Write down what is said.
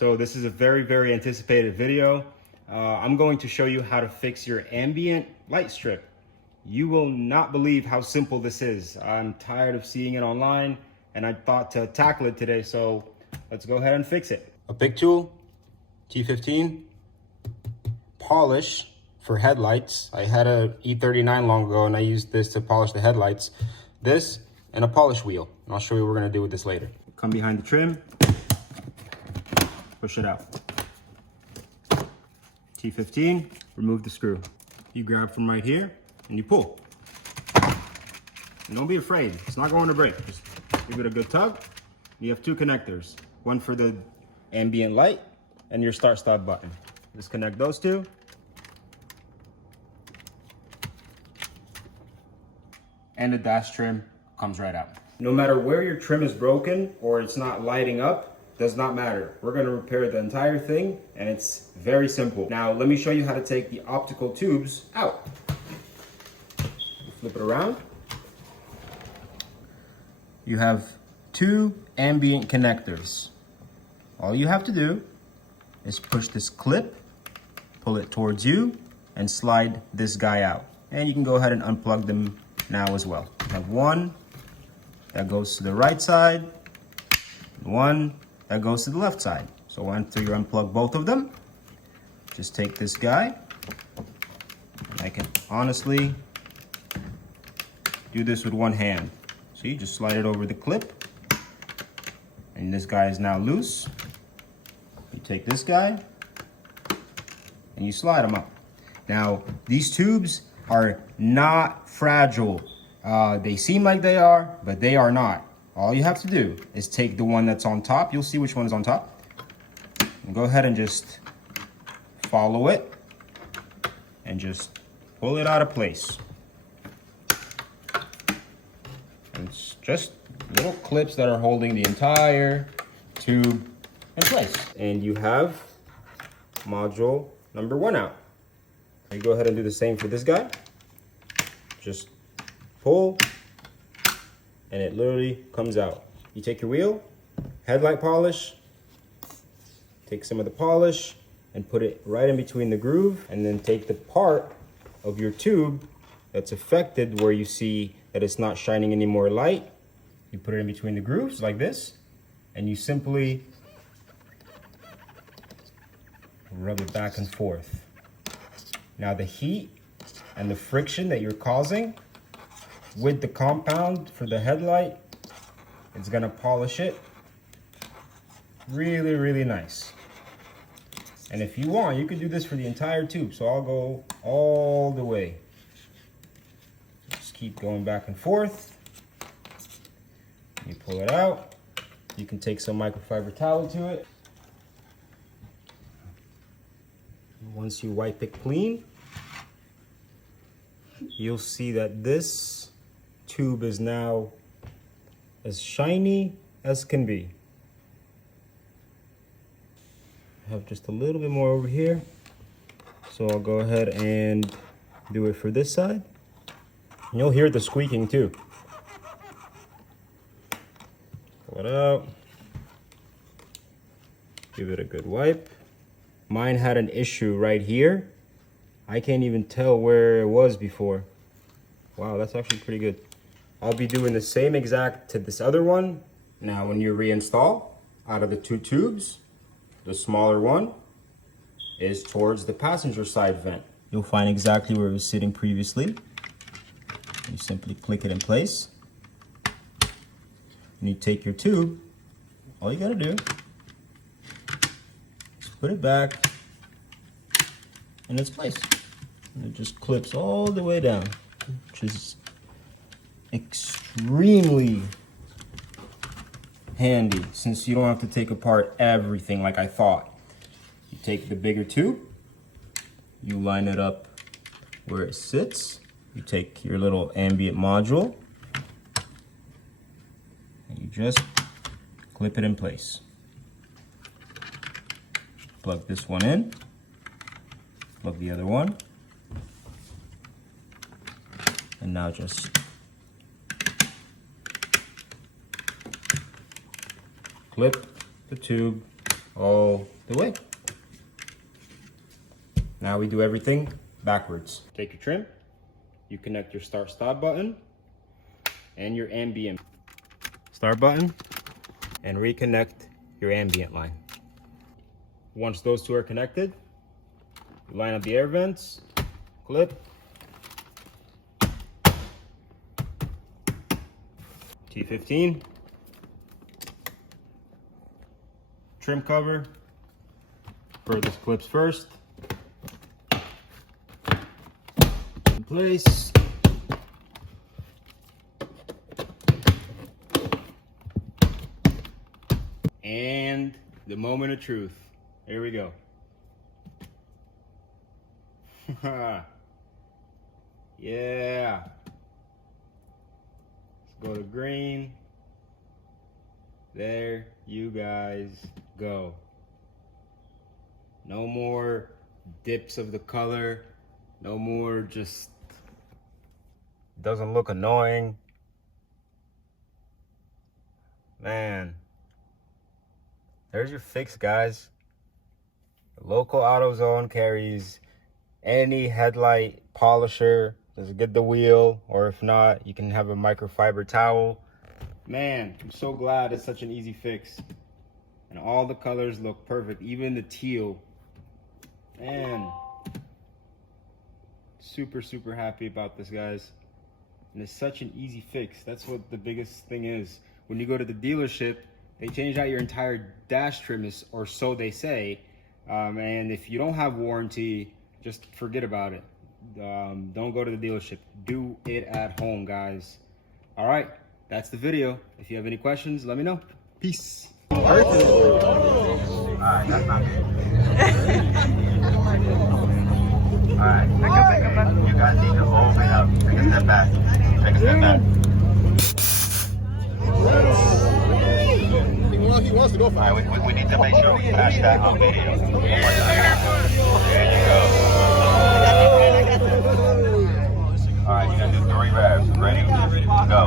So this is a very anticipated video. I'm going to show you how to fix your ambient light strip. You will not believe how simple this is. I'm tired of seeing it online and I thought to tackle it today, so let's go ahead and fix it. A big tool, T15, polish for headlights. I had a E39 long ago and I used this to polish the headlights. This and a polish wheel. And I'll show you what we're gonna do with this later. Come behind the trim, push it out. T15, remove the screw. You grab from right here and you pull. And don't be afraid, it's not going to break. Just give it a good tug. You have two connectors, one for the ambient light and your start-stop button. Disconnect those two. And the dash trim comes right out. No matter where your trim is broken or it's not lighting up, does not matter. We're gonna repair the entire thing and it's very simple. Now, let me show you how to take the optical tubes out. Flip it around. You have two ambient connectors. All you have to do is push this clip, pull it towards you, and slide this guy out. And you can go ahead and unplug them now as well. You have one that goes to the right side, one that goes to the left side. So after you unplug both of them, just take this guy. I can honestly do this with one hand. See, just slide it over the clip, and this guy is now loose. You take this guy, and you slide them up. Now, these tubes are not fragile. They seem like they are, but they are not. All you have to do is take the one that's on top. You'll see which one is on top. And go ahead and just follow it and just pull it out of place. It's just little clips that are holding the entire tube in place. And you have module number one out. You go ahead and do the same for this guy. Just pull, and it literally comes out. You take your wheel, headlight polish, take some of the polish and put it right in between the groove, and then take the part of your tube that's affected where you see that it's not shining any more light. You put it in between the grooves like this, and you simply rub it back and forth. Now the heat and the friction that you're causing with the compound for the headlight, it's gonna polish it really nice. And if you want, you could do this for the entire tube. So I'll go all the way. Just keep going back and forth. You pull it out. You can take some microfiber towel to it. Once you wipe it clean, you'll see that this tube is now as shiny as can be. I have just a little bit more over here, so I'll go ahead and do it for this side. And you'll hear the squeaking too. Pull it out. Give it a good wipe. Mine had an issue right here. I can't even tell where it was before. Wow, that's actually pretty good. I'll be doing the same exact to this other one. Now, when you reinstall, out of the two tubes, the smaller one is towards the passenger side vent. You'll find exactly where it was sitting previously. You simply click it in place. And you take your tube. All you gotta do is put it back in its place. And it just clips all the way down, which is extremely handy since you don't have to take apart everything like I thought. You take the bigger tube, you line it up where it sits, you take your little ambient module, and you just clip it in place. Plug this one in, plug the other one, and now just clip the tube all the way. Now we do everything backwards. Take your trim, you connect your start button and your ambient start button, and reconnect your ambient line. Once those two are connected, you line up the air vents, clip, T15, trim cover, furthest clips first, in place, and the moment of truth. Here we go. Yeah. Let's go to green. There you guys go. No more dips of the color. No more just doesn't look annoying. Man. There's your fix, guys. Local AutoZone carries any headlight polisher. Just get the wheel, or if not, you can have a microfiber towel. Man, I'm so glad it's such an easy fix. And all the colors look perfect, even the teal. Man, super, super happy about this, guys. And it's such an easy fix. That's what the biggest thing is. When you go to the dealership, they change out your entire dash trim, or so they say. And if you don't have warranty, just forget about it. Don't go to the dealership. Do it at home, guys. All right, that's the video. If you have any questions, let me know. Peace. All right, that's not good. All right, you guys need to open up. Take a step back. Take a step back. He wants to go for it. All right, we need to make sure we catch that on video. There you go. All right, you're gonna do 3 reps. Ready? Go.